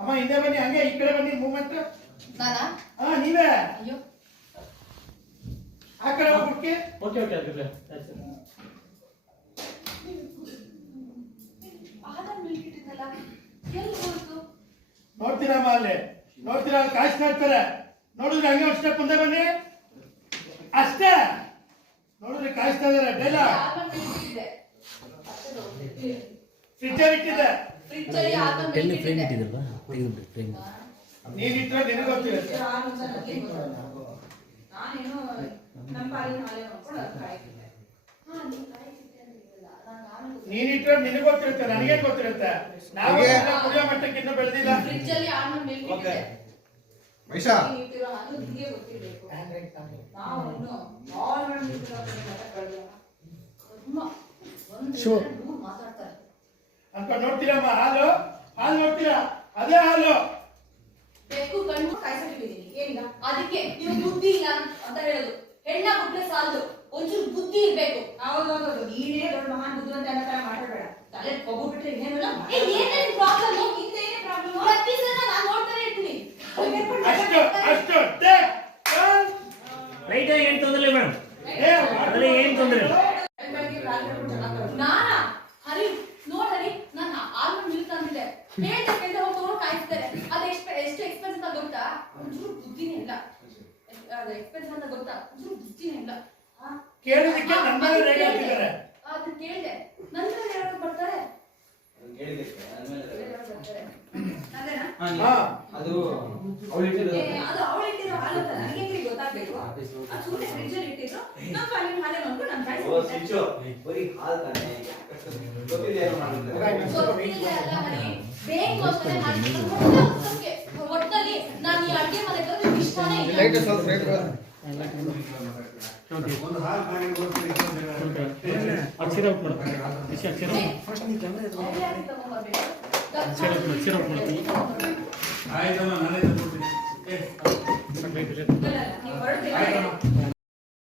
ಅಮ್ಮ ಹಿಂದೆ ಬನ್ನಿ, ಹಂಗೆ ಈ ಕಡೆ ಬನ್ನಿ. ಮೂವ್ಮೆಂಟ್ ನಾನಾ? ಹಾ ನೀವೇ. ಅಯ್ಯೋ ಆ ಕಡೆ ಹೋಗ್ಬಿಟ್ಟಿ. ಓಕೆ ಓಕೆ ಆಯ್ತು. ಆಧಾರ್ ಮಿಲ್ಕಿಟ್ಟಿದ್ದಲ್ಲ ಎಲ್ಲಿ ಹೋಯ್ತು? ನೋಡ್ತೀರಮ್ಮ ಅಲ್ಲಿ, ನೋಡ್ತೀರಾ ಅಲ್ಲಿ ಕಾಯಿಸ್ತಾ ಇರ್ತಾರೆ. ನೋಡಿದ್ರೆ ಹಂಗೆ ಒಂದು ಸ್ಟೆಪ್ ಮುಂದೆ ಬನ್ನಿ ಅಷ್ಟೇ. ನೋಡಿದ್ರೆ ಕಾಯಿಸ್ತಾ ಇದಾರೆ. ಡೈಲಾಗ್ ಆಧಾರ್ ಮಿಲ್ಕಿಟ್ಟಿದೆ. ಫ್ರಿಜ್ ಇಟ್ಟಿದೆ. ಫ್ರಿಜ್ ಅಲ್ಲಿ ಆಧಾರ್ ಮಿಲ್ಕಿಟ್ಟಿದೆ. ಇಟ್ಟಿದ್ರಲ್ವಾ ತೆಗೆದು ಫ್ರೆಂಡ್ ನೀನ್ ಇಟ್ರೆ ನಿನಗೆ ಗೊತ್ತಿರುತ್ತೆ. ನಾನೇನು ನಮ್ಮ ಪಾಲಿನ ಹಾಲೆ ನೋಡ್ಕೊಂಡು ಅದು ಕಾಯ್ತಿದ್ದೆ. ಹಾ ನೀನು ಕಾಯ್ತಿದ್ದೆ ಅಂತಿಲ್ಲ. ನಾನು ಆಮೇಲೆ ನೀನ್ ಇಟ್ರೆ ನಿನಗೆ ಗೊತ್ತಿರುತ್ತೆ, ನನಗೇನ್ ಗೊತ್ತಿರುತ್ತೆ? ನಾವು ಕುಡಿಯೋ ಮಟ್ಟಕ್ಕೆ ಇನ್ನೂ ಬೆಳೆದಿಲ್ಲ. ಫ್ರಿಜ್ ಅಲ್ಲಿ ಆಧಾರ್ ಮಿಲ್ಕಿಟ್ಟಿದೆ. ಮೈಷಾ ನೀವು ಇಟ್ಟಿರೋ ಹಾಲು ನಿಮಗೆ ಗೊತ್ತಿರಬೇಕು. ನಾವು ಇನ್ನು ಆಲ್ರೆಡಿ ಮಿಲ್ಕಿರೋ ಕಡೆ ತುಂಬಾ ಒಂದು ಮಾತಾಡ್ತಾರೆ ಅನ್ಕೊಂಡು ನೋಡ್ತೀರಮ್ಮ. ಹಾಲು ಹಾಲು ನೋಡ್ತೀರಾ? ಅದೇ ಹಾಲು. ಬೆಕ್ಕು ಕಣ್ಣು ಕಾಯಿಸಿಟ್ಟಿದ್ದೀನಿ. ಏನೀಗ ಅದಕ್ಕೆ ನೀವು ಬುದ್ಧಿ ಇಲ್ಲ ಅಂತ ಹೇಳೋದು. ಹೆಣ್ಣ ಬಿಟ್ರೆ ಸಾಲದು, ಒಂಚೂರು ಬುದ್ಧಿ ಇರ್ಬೇಕು. ಹೌದೌದು, ನೀನೇ ದೊಡ್ಡ ಮಹಾನ್ ಬುದ್ಧಿವಂತ ಅನ್ನೋ ತರ ಮಾತಾಡಬೇಡ. ತಲೆ ಕೊಬ್ಬು ಬಿಟ್ರೆ ಇನ್ನೇನಿಲ್ಲ. ಏನೇನು ಪ್ರಾಬ್ಲಮ್? ಹಿಂದೆ ಏನೇ ಪ್ರಾಬ್ಲಮ್? ಪ್ರತಿ ಸಲ ನಾನು ನೋಡ್ತಾನೆ ಇರ್ತೀನಿ. ಅಷ್ಟು ಲೈಟ್ ಏನು ತೊಂದರೆ ಇಲ್ಲ ಮೇಡಮ್, ಅದರಲ್ಲಿ ಏನು ತೊಂದರೆ ಇಲ್ಲ. ನಾನಾ ಹರಿ ನೋಡರಿ, ನಾನು ಆಲ್ಮಂಡ್ ಮಿಲ್ಕ್ ಅಂತಿದ್ದೆ. ಹೇಳ್ತಕ್ಕಂತ ಹೋಗಿ ತಗೊಂಡು ಕಾಯಿಸ್ತಾರೆ. ಅದು ಎಷ್ಟು ಎಕ್ಸ್ಪೆನ್ಸ್ ಅಂತ ಗೊತ್ತಾ? ಒಂಚೂರು ಬುದ್ಧಿನೇ ಇಲ್ಲ. ಅದು ಎಕ್ಸ್ಪೆನ್ಸ್ ಅಂತ ಗೊತ್ತಾ? ಒಂಚೂರು ಬುದ್ಧಿನೇ ಇಲ್ಲ. ಕೇಳಿದಕ್ಕೆ ನನ್ನ ರೇಟ್ ಹಾಕಿದ್ದಾರೆ. ಅದು ಕೇಳಿದೆ, ನಂತರ ಯಾರು ಬರ್ತಾರೆ? ಅದು ಅವಳು ಇಟ್ಟಿದ್ದು ಅದು ಅವಳು ಇಟ್ಟಿರೋ ಹಾಲು ಅಂತ ನನಗೆ ಹೇಗೆ ಗೊತ್ತಾಗ್ಬೇಕು? ಅದು ಸುಮ್ಮನೆ ಫ್ರಿಜ್ ಅಲ್ಲಿ ಇಟ್ಟಿದ್ರು. ನಮ್ಮ ಪಾಲಿನ ಹಾಲೆ ನೋಡ್ಕೊಂಡು ನಾನು ಕಾಯಿಸ್ತೀನಿ. ಬರೀ ಹಾಲು ತಾನೆ ಗೊತ್ತಿಲ್ಲ ಏನು ಮಾಡ್ತಾರೆ. ಗೊತ್ತಿಲ್ಲ ಅಲ್ಲ ಹರಿ, ಬೇಕು ಅಂತಾನೆ ಮಾಡ್ತೀನಿ. ಒಟ್ಟಲ್ಲಿ ನಾನು ಈ ಅಡುಗೆ ಮನೆ ಕರೆದು ಇಷ್ಟನೇ ಇಲ್ಲ. ಲೈಟ್ ಸ್ವಲ್ಪ ಬೇಕು. ಒಂದು ಹಾಲು ಮಾಡಿ ಅಕ್ಷರ ಔಟ್ ಮಾಡ್ತಾರೆ. ಅಕ್ಷರ ಅವ್ರು ಯಾಕೆ ತಗೊಂಡ್ಬರ್ಬೇಕು? ಅಕ್ಷರ ಔಟ್ ಮಾಡ್ತೀನಿ. ಆಯ್ತಮ್ಮ.